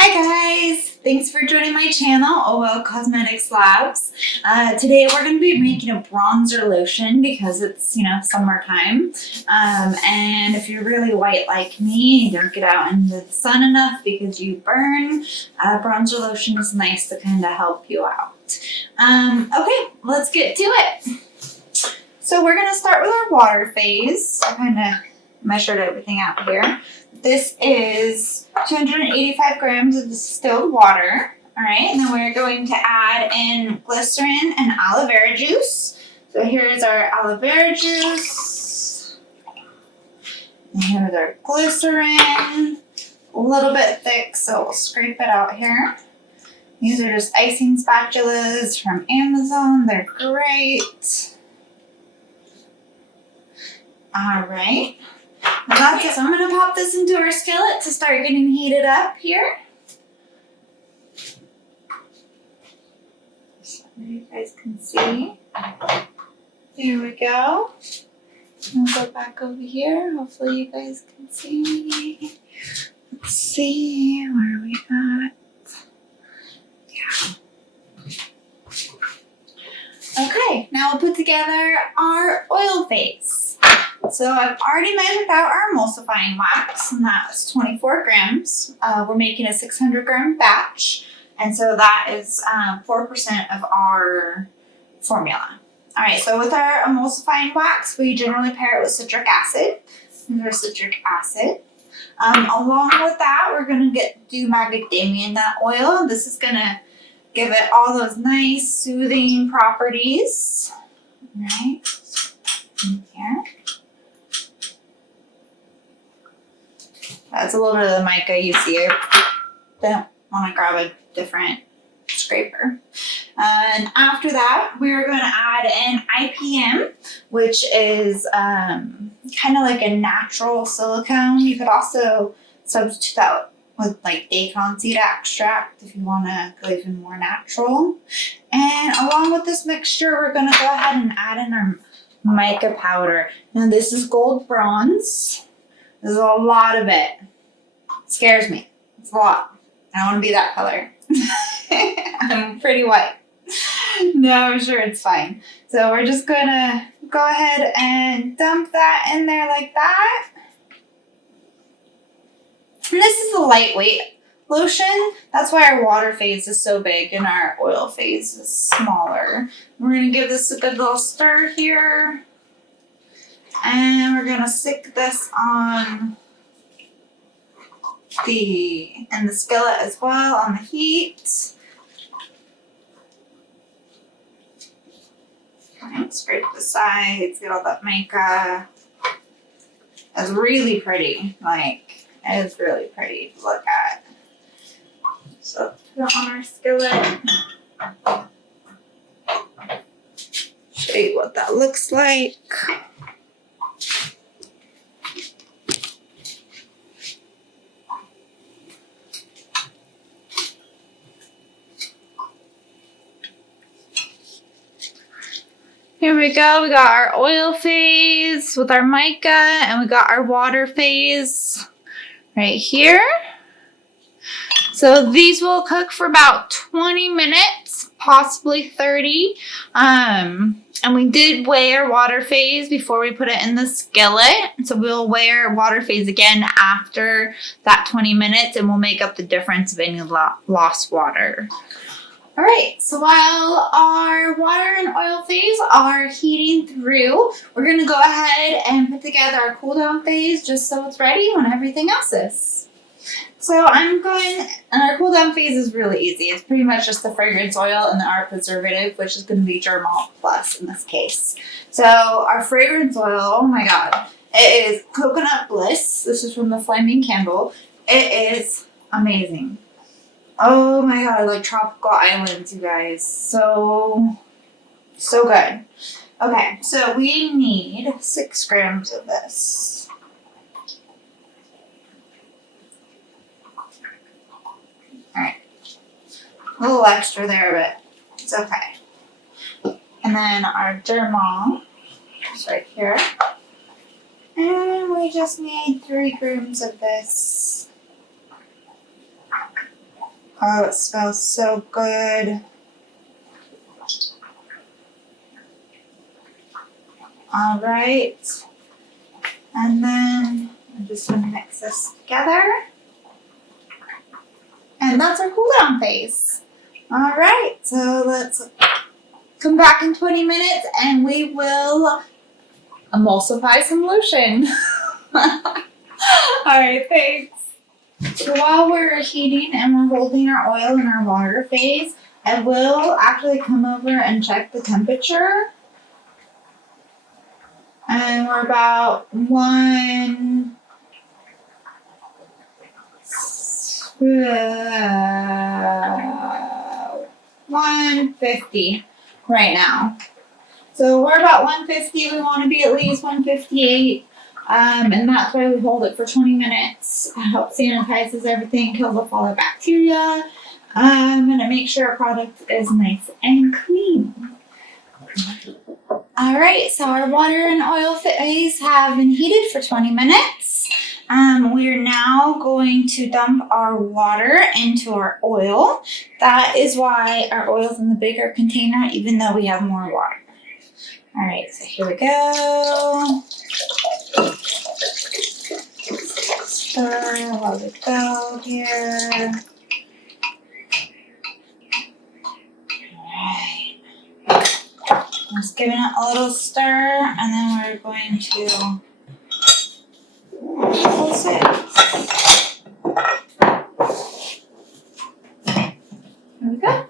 Hi guys! Thanks for joining my channel, OL Cosmetics Labs. Today we're going to be making a bronzer lotion because it's, summertime. And if you're really white like me, you don't get out into the sun enough because you burn, bronzer lotion is nice to kind of help you out. Okay, let's get to it. So we're going to start with our water phase. I kind of measured everything out here. This is 285 grams of distilled water. All right, and then we're going to add in glycerin and aloe vera juice. So here's our aloe vera juice. And here's our glycerin. A little bit thick, so we'll scrape it out here. These are just icing spatulas from Amazon. They're great. All right. Okay, so I'm going to pop this into our skillet to start getting heated up here. So you guys can see. There we go. We'll go back over here. Hopefully you guys can see me. Let's see where we at. Yeah. Okay, now we'll put together our oil phase. So I've already measured out our emulsifying wax, and that's 24 grams. We're making a 600 gram batch, and so that is 4% of our formula. All right, so with our emulsifying wax, we generally pair it with citric acid. Here's citric acid. Along with that, we're going to do macadamia nut oil. This is going to give it all those nice soothing properties. All right, in here. That's a little bit of the mica you see. I don't want to grab a different scraper. And after that, we're going to add in IPM, which is kind of like a natural silicone. You could also substitute that with like Daikon seed extract if you want to go even more natural. And along with this mixture, we're going to go ahead and add in our mica powder. Now this is gold bronze. There's a lot of it. It scares me. It's a lot. I don't want to be that color. I'm pretty white. No, I'm sure it's fine. So we're just going to go ahead and dump that in there like that. And this is a lightweight lotion. That's why our water phase is so big and our oil phase is smaller. We're going to give this a good little stir here. And we're going to stick this on the skillet as well on the heat. And scrape the sides, get all that mica. It's really pretty. Like, it is really pretty to look at. So put it on our skillet. Show you what that looks like. Here we go. We got our oil phase with our mica, and we got our water phase right here. So these will cook for about 20 minutes, possibly 30. And we did weigh our water phase before we put it in the skillet. So we'll weigh our water phase again after that 20 minutes, and we'll make up the difference of any lost water. All right, so while our water and oil phase are heating through, we're going to go ahead and put together our cool down phase just so it's ready when everything else is. So and our cool down phase is really easy. It's pretty much just the fragrance oil and our preservative, which is going to be Germalt Plus in this case. So our fragrance oil, oh my God, it is Coconut Bliss. This is from the Flaming Candle. It is amazing. Oh my God, like tropical islands, you guys. So good. Okay, so we need 6 grams of this. All right. A little extra there, but it's okay. And then our Dermal is right here. And we just need 3 grams of this. Oh, it smells so good. All right. And then I'm just going to mix this together. And that's our cool down phase. All right, so let's come back in 20 minutes and we will emulsify some lotion. All right, thanks. So while we're heating and we're holding our oil in our water phase, I will actually come over and check the temperature. And we're about 150 right now. So we're about 150. We want to be at least 158. And that's why we hold it for 20 minutes. It helps sanitizes everything, kills off all the bacteria, and it makes sure our product is nice and clean. All right, so our water and oil phase have been heated for 20 minutes. We're now going to dump our water into our oil. That is why our oil's in the bigger container, even though we have more water. All right, so here we go. Stir, let it go here. Just giving it a little stir, and then we're going to close it. There we go.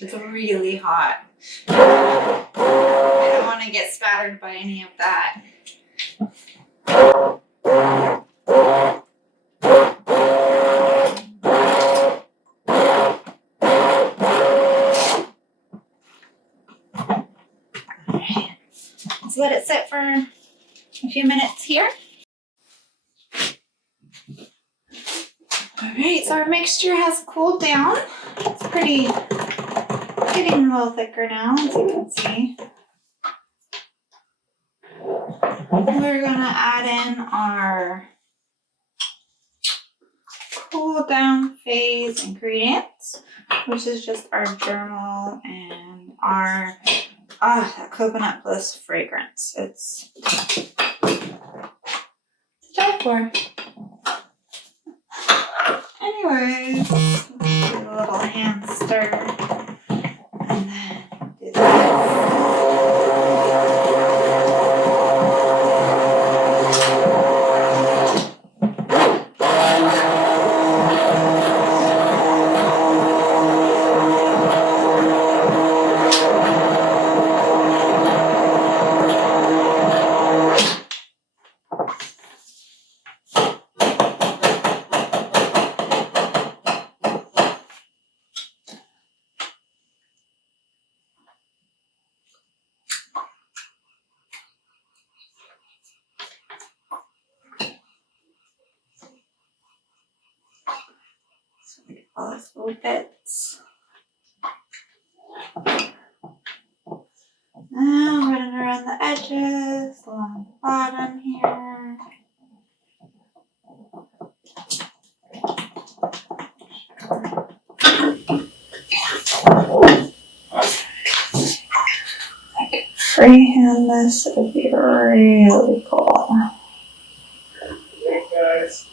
It's really hot. I don't want to get spattered by any of that. Let's let it sit for a few minutes here. Alright, so our mixture has cooled down. It's getting a little thicker now, as you can see. We're gonna add in our cool down phase ingredients, which is just our dermal and our that coconut bliss fragrance. It's to die for. Anyways, let's do a little hand stir and then do this. All those little bits. Now running around the edges, along the bottom here. Freehand this would be really cool. Hey guys.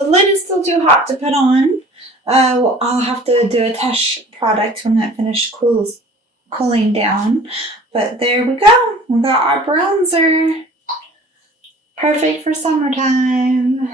The lid is still too hot to put on. I'll have to do a test product when that finishes cooling down. But there we go. We got our bronzer. Perfect for summertime.